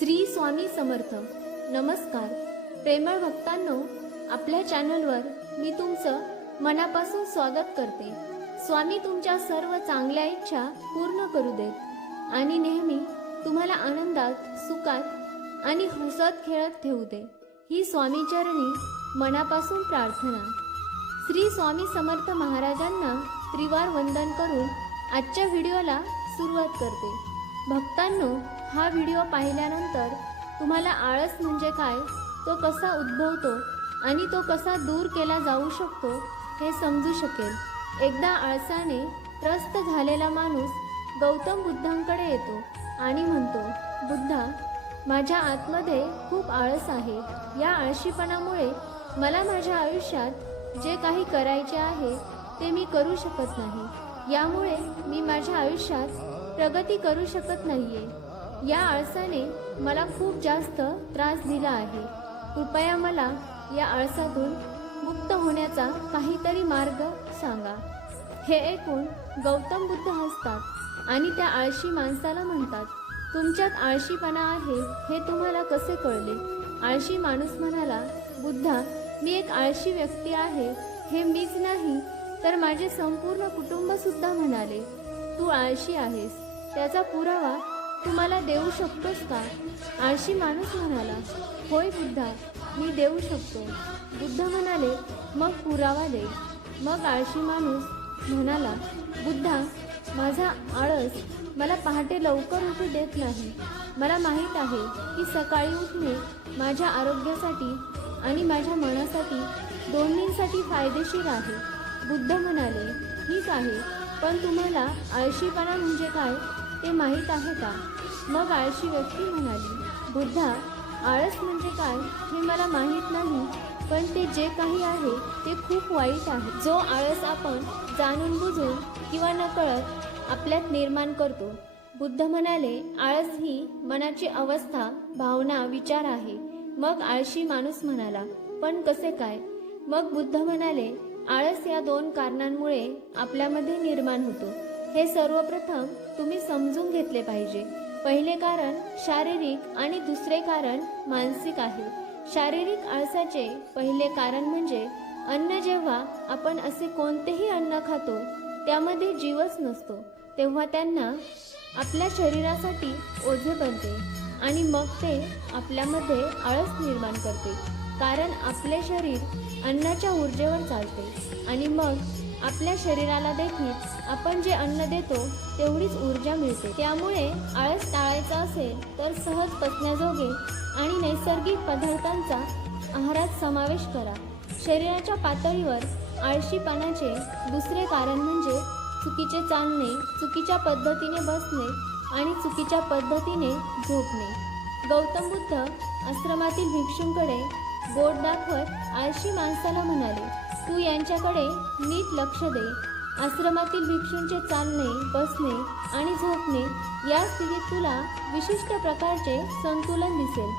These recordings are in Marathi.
श्री स्वामी समर्थ. नमस्कार प्रेमळ भक्तांनो, आपल्या चॅनलवर मी तुमचं मनापासून स्वागत करते. स्वामी तुमच्या सर्व चांगल्या इच्छा पूर्ण करू देत आणि नेहमी तुम्हाला आनंदात, सुखात आणि हसत खेळत ठेवू दे, ही स्वामी चरणी मनापासून प्रार्थना. श्री स्वामी समर्थ महाराजांना त्रिवार वंदन करून आजच्या व्हिडिओला सुरुवात करते. भक्तांनो, हा व्हिडिओ पाहिल्यानंतर तुम्हाला आळस म्हणजे काय, तो कसा उद्भवतो आणि तो कसा दूर केला जाऊ शकतो हे समजू शकेल. एकदा आळसाने त्रस्त झालेला माणूस गौतम बुद्धांकडे येतो आणि म्हणतो, बुद्धा, माझ्या आतमध्ये खूप आळस आहे. या आळशीपणामुळे मला माझ्या आयुष्यात जे काही करायचे आहे ते मी करू शकत नाही. यामुळे मी माझ्या आयुष्यात प्रगती करू शकत नाहीये. या आळसाने मला खूप जास्त त्रास दिला आहे. कृपया मला या आळसातून मुक्त होण्याचा काहीतरी मार्ग सांगा. हे ऐकून गौतम बुद्ध हसतात आणि त्या आळशी माणसाला म्हणतात, तुमच्यात आळशीपणा आहे हे तुम्हाला कसे कळले? आळशी माणूस म्हणाला, बुद्धा, मी एक आळशी व्यक्ती आहे. हे मीच नाही तर माझे संपूर्ण कुटुंब सुद्धा म्हणाले तू आळशी आहेस. त्याचा पुरावा तू मला देऊ शकतोस का? आळशी माणूस म्हणाला, होय बुद्धा, मी देऊ शकतो. बुद्ध म्हणाले, मग पुरावा दे. मग आळशी माणूस म्हणाला, बुद्धा, माझा आळस मला पहाटे लवकर उठू देत नाही. मला माहीत आहे की सकाळी उठणे माझ्या आरोग्यासाठी आणि माझ्या मनासाठी दोन्हींसाठी फायदेशीर आहे. बुद्ध म्हणाले, ठीक आहे, पण तुम्हाला आळशीपणा म्हणजे काय ते माहीत आहे का? मग आळशी व्यक्ती म्हणाली, बुद्धा, आळस म्हणजे काय हे मला माहीत नाही, पण ते जे काही आहे ते खूप वाईट आहे. जो आळस आपण जाणून बुजून किंवा नकळत आपल्यात निर्माण करतो. बुद्ध म्हणाले, आळस ही मनाची अवस्था, भावना, विचार आहे. मग आळशी माणूस म्हणाला, पण कसे काय? मग बुद्ध म्हणाले, आळस या दोन कारणांमुळे आपल्यामध्ये निर्माण होतो. हे सर्वप्रथम तुम्ही समजून घेतले पाहिजे. पहिले कारण शारीरिक आणि दुसरे कारण मानसिक आहे. शारीरिक आळसाचे पहिले कारण म्हणजे अन्न. जेव्हा आपण असे कोणतेही अन्न खातो त्यामध्ये जीवच नसतो, तेव्हा त्यांना आपल्या शरीरासाठी ओझे बनते आणि मग ते आपल्यामध्ये आळस निर्माण करते. कारण आपले शरीर अन्नाच्या ऊर्जेवर चालते आणि मग आपल्या शरीराला देखील आपण जे अन्न देतो तेवढीच ऊर्जा मिळते. त्यामुळे आळस टाळायचा असेल तर सहज पचण्याजोगे आणि नैसर्गिक पदार्थांचा आहारात समावेश करा. शरीराच्या पातळीवर आळशीपणाचे दुसरे कारण म्हणजे चुकीचे चालणे, चुकीच्या पद्धतीने बसणे आणि चुकीच्या पद्धतीने झोपणे. गौतम बुद्ध आश्रमातील भिक्षूंकडे बोट दाखवत आळशी माणसाला म्हणाले, तू यांच्याकडे नीट लक्ष दे. आश्रमातील भिक्षूंचे चालणे, बसणे आणि झोपणे या स्थितीत तुला विशिष्ट प्रकारचे संतुलन दिसेल.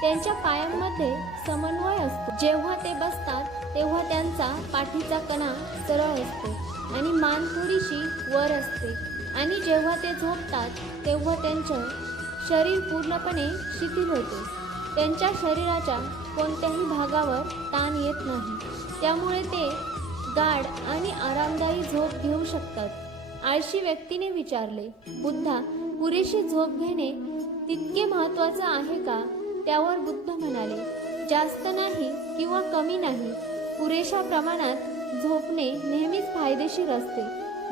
त्यांच्या पायांमध्ये समन्वय असतो. जेव्हा ते बसतात तेव्हा त्यांचा पाठीचा कणा सरळ असतो आणि मान थोडीशी वर असते आणि जेव्हा ते झोपतात तेव्हा त्यांचं शरीर पूर्णपणे शिथिल होते. त्यांच्या शरीराच्या कोणत्याही भागावर ताण येत नाही, त्यामुळे ते गाढ आणि आरामदायी झोप घेऊ शकतात. आळशी व्यक्तीने विचारले, बुद्धा, पुरेशी झोप घेणे तितके महत्त्वाचे आहे का? त्यावर बुद्ध म्हणाले, जास्त नाही किंवा कमी नाही, पुरेशा प्रमाणात झोपणे नेहमीच फायदेशीर असते.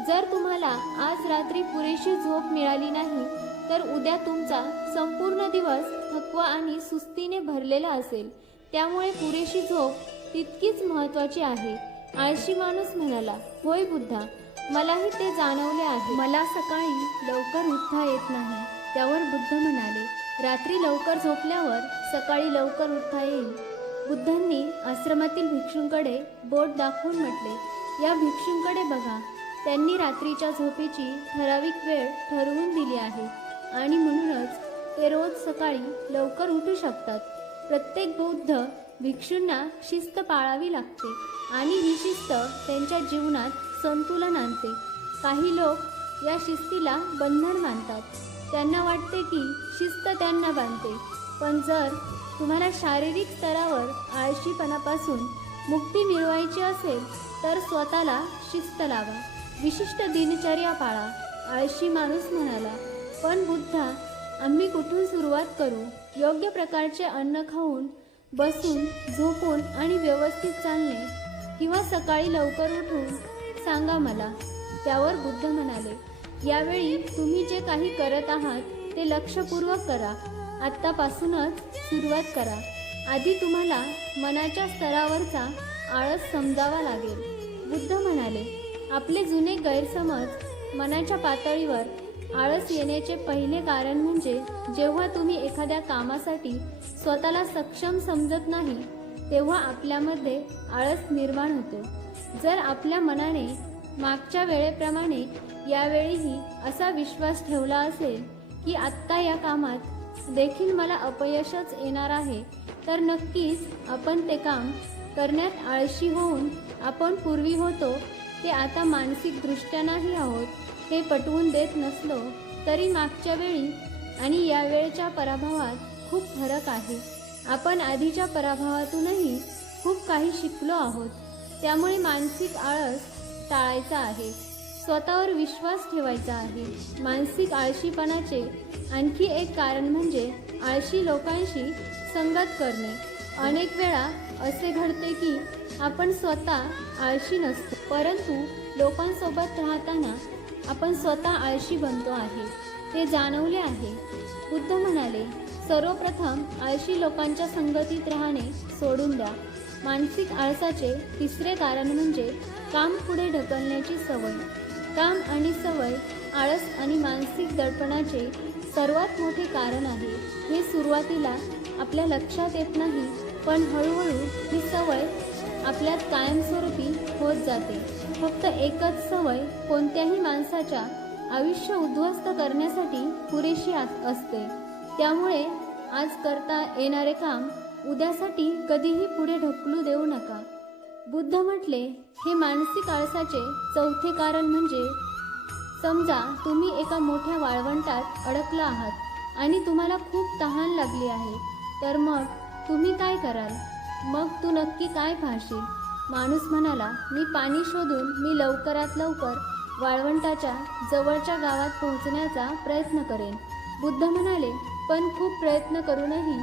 जर तुम्हाला आज रात्री पुरेशी झोप मिळाली नाही तर उद्या तुमचा संपूर्ण दिवस थकवा आणि सुस्तीने भरलेला असेल. त्यामुळे पुरेशी झोप तितकीच महत्त्वाची आहे. आळशी माणूस म्हणाला, होय बुद्धा, मलाही ते जाणवले आहे. मला सकाळी लवकर उठता येत नाही. त्यावर बुद्ध म्हणाले, रात्री लवकर झोपल्यावर सकाळी लवकर उठता येईल. बुद्धांनी आश्रमातील भिक्षूंकडे बोट दाखवून म्हटले, या भिक्षूंकडे बघा, त्यांनी रात्रीच्या झोपेची ठराविक वेळ ठरवून दिली आहे आणि म्हणूनच ते रोज सकाळी लवकर उठू शकतात. प्रत्येक बौद्ध भिक्षूंना शिस्त पाळावी लागते आणि ही शिस्त त्यांच्या जीवनात संतुलन आणते. काही लोक या शिस्तीला बंधन मानतात. त्यांना वाटते की शिस्त त्यांना बांधते, पण जर तुम्हाला शारीरिक स्तरावर आळशीपणापासून मुक्ती मिळवायची असेल तर स्वतःला शिस्त लावा, विशिष्ट दिनचर्या पाळा. आळशी माणूस म्हणाला, पण बुद्धा, आम्ही कुठून सुरुवात करू? योग्य प्रकारचे अन्न खाऊन, बसून, झोपून आणि व्यवस्थित चालणे किंवा सकाळी लवकर उठून सांगा मला. त्यावर बुद्ध म्हणाले, यावेळी तुम्ही जे काही करत आहात ते लक्षपूर्वक करा. आत्तापासूनच सुरुवात करा. आधी तुम्हाला मनाच्या स्तरावरचा आळस समजावा लागेल. बुद्ध म्हणाले, आपले जुने गैरसमज मनाच्या पातळीवर आळस येण्याचे पहिले कारण म्हणजे जेव्हा तुम्ही एखाद्या कामासाठी स्वतःला सक्षम समजत नाही तेव्हा आपल्यामध्ये आळस निर्माण होतो. जर आपल्या मनाने मागच्या वेळेप्रमाणे यावेळीही असा विश्वास ठेवला असेल की आत्ता या कामात देखील मला अपयशच येणार आहे, तर नक्कीच आपण ते काम करण्यात आळशी होऊन आपण पूर्वी होतो ते आता मानसिकदृष्ट्या नाही आहोत हे पटवून देत नसलो तरी मागच्या वेळी आणि यावेळच्या पराभवात खूप फरक आहे. आपण आधीच्या पराभवातूनही खूप काही शिकलो आहोत. त्यामुळे मानसिक आळस टाळायचा आहे, स्वतःवर विश्वास ठेवायचा आहे. मानसिक आळशीपणाचे आणखी एक कारण म्हणजे आळशी लोकांशी संगत करणे. अनेक वेळा असे घडते की आपण स्वतः आळशी नसतो, परंतु लोकांसोबत राहताना आपण स्वतः आळशी बनतो आहे, ते जाणवले आहे. बुद्ध म्हणाले, सर्वप्रथम आळशी लोकांच्या संगतीत राहणे सोडून द्या. मानसिक आळसाचे तिसरे कारण म्हणजे काम पुढे ढकलण्याची सवय. काम आणि सवय आळस आणि मानसिक दडपणाचे सर्वात मोठे कारण आहे. हे सुरुवातीला आपल्या लक्षात येत नाही, पण हळूहळू ही सवय आपल्यात कायमस्वरूपी होत जाते. फक्त एकच सवय कोणत्याही माणसाच्या आयुष्य उद्ध्वस्त करण्यासाठी पुरेशी असते. त्यामुळे आज करता येणारे काम उद्यासाठी कधीही पुढे ढकलू देऊ नका. बुद्ध म्हटले, हे मानसिक आळसाचे चौथे कारण म्हणजे समजा तुम्ही एका मोठ्या वाळवंटात अडकला आहात आणि तुम्हाला खूप तहान लागली आहे, तर मग तुम्ही काय कराल? मग तू नक्की काय पाहशील? माणूस म्हणाला, मी पाणी शोधून मी लवकरात लवकर वाळवंटाच्या जवळच्या गावात पोहोचण्याचा प्रयत्न करेन. बुद्ध म्हणाले, पण खूप प्रयत्न करूनही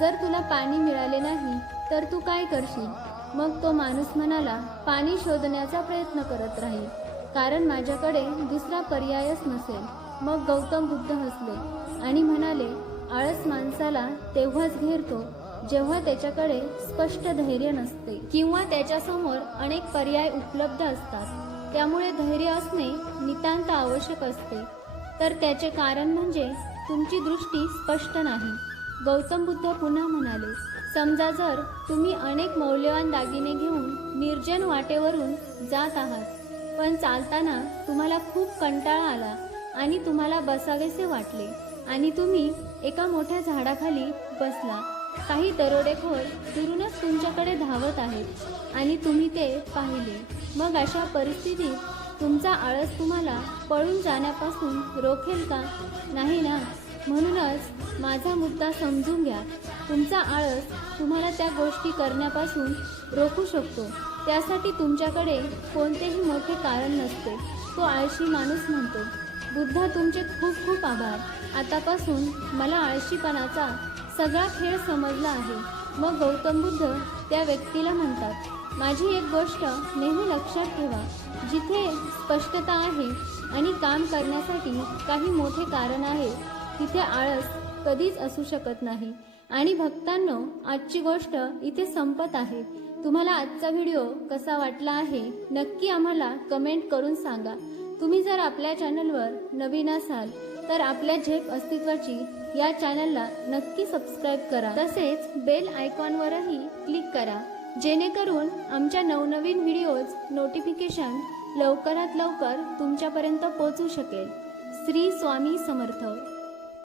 जर तुला पाणी मिळाले नाही तर तू काय करशील? मग तो माणूस म्हणाला, पाणी शोधण्याचा प्रयत्न करत राहील, कारण माझ्याकडे दुसरा पर्यायच नसेल. मग गौतम बुद्ध हसले आणि म्हणाले, आळस माणसाला तेव्हाच घेरतो जेव्हा त्याच्याकडे स्पष्ट धैर्य नसते किंवा त्याच्यासमोर अनेक पर्याय उपलब्ध असतात. त्यामुळे धैर्य असणे नितांत आवश्यक असते. तर त्याचे कारण म्हणजे तुमची दृष्टी स्पष्ट नाही. गौतम बुद्ध पुन्हा म्हणाले, समजा जर तुम्ही अनेक मौल्यवान दागिने घेऊन निर्जन वाटेवरून जात आहात, पण चालताना तुम्हाला खूप कंटाळा आला आणि तुम्हाला बसावेसे वाटले आणि तुम्ही एका मोठ्या झाडाखाली बसला. काही दरोडेखोर दुरूनच तुमच्याकडे धावत आहेत आणि तुम्ही ते पाहिले. मग अशा परिस्थितीत तुमचा आळस तुम्हाला पळून जाण्यापासून रोखेल का? नाही ना. म्हणूनच माझा मुद्दा समजून घ्या. तुमचा आळस तुम्हाला त्या गोष्टी करण्यापासून रोखू शकतो. त्यासाठी तुमच्याकडे कोणतेही मोठे कारण नसते, तो आळशी माणूस म्हणतो. बुद्धा, तुमचे खूप खूप आभार. आतापासून मला आळशीपणाचा सगळा खेळ समजला आहे. मग गौतम बुद्ध त्या व्यक्तीला म्हणतात, माझी एक गोष्ट नेहमी लक्षात ठेवा, जिथे स्पष्टता आहे आणि काम करण्यासाठी काही मोठे कारण आहे तिथे आळस कधीच असू शकत नाही. आणि भक्तांनो, आजची गोष्ट इथे संपत आहे. तुम्हाला आजचा व्हिडिओ कसा वाटला आहे नक्की आम्हाला कमेंट करून सांगा. तुम्ही जर आपल्या चॅनलवर नवीन असाल तर आपल्या झेप अस्तित्वाची या चॅनलला नक्की सबस्क्राईब करा. तसेच बेल आयकॉनवरही क्लिक करा, जेणेकरून आमच्या नवनवीन व्हिडिओज नोटिफिकेशन लवकरात लवकर तुमच्यापर्यंत पोहोचू शकेल. श्री स्वामी समर्थ.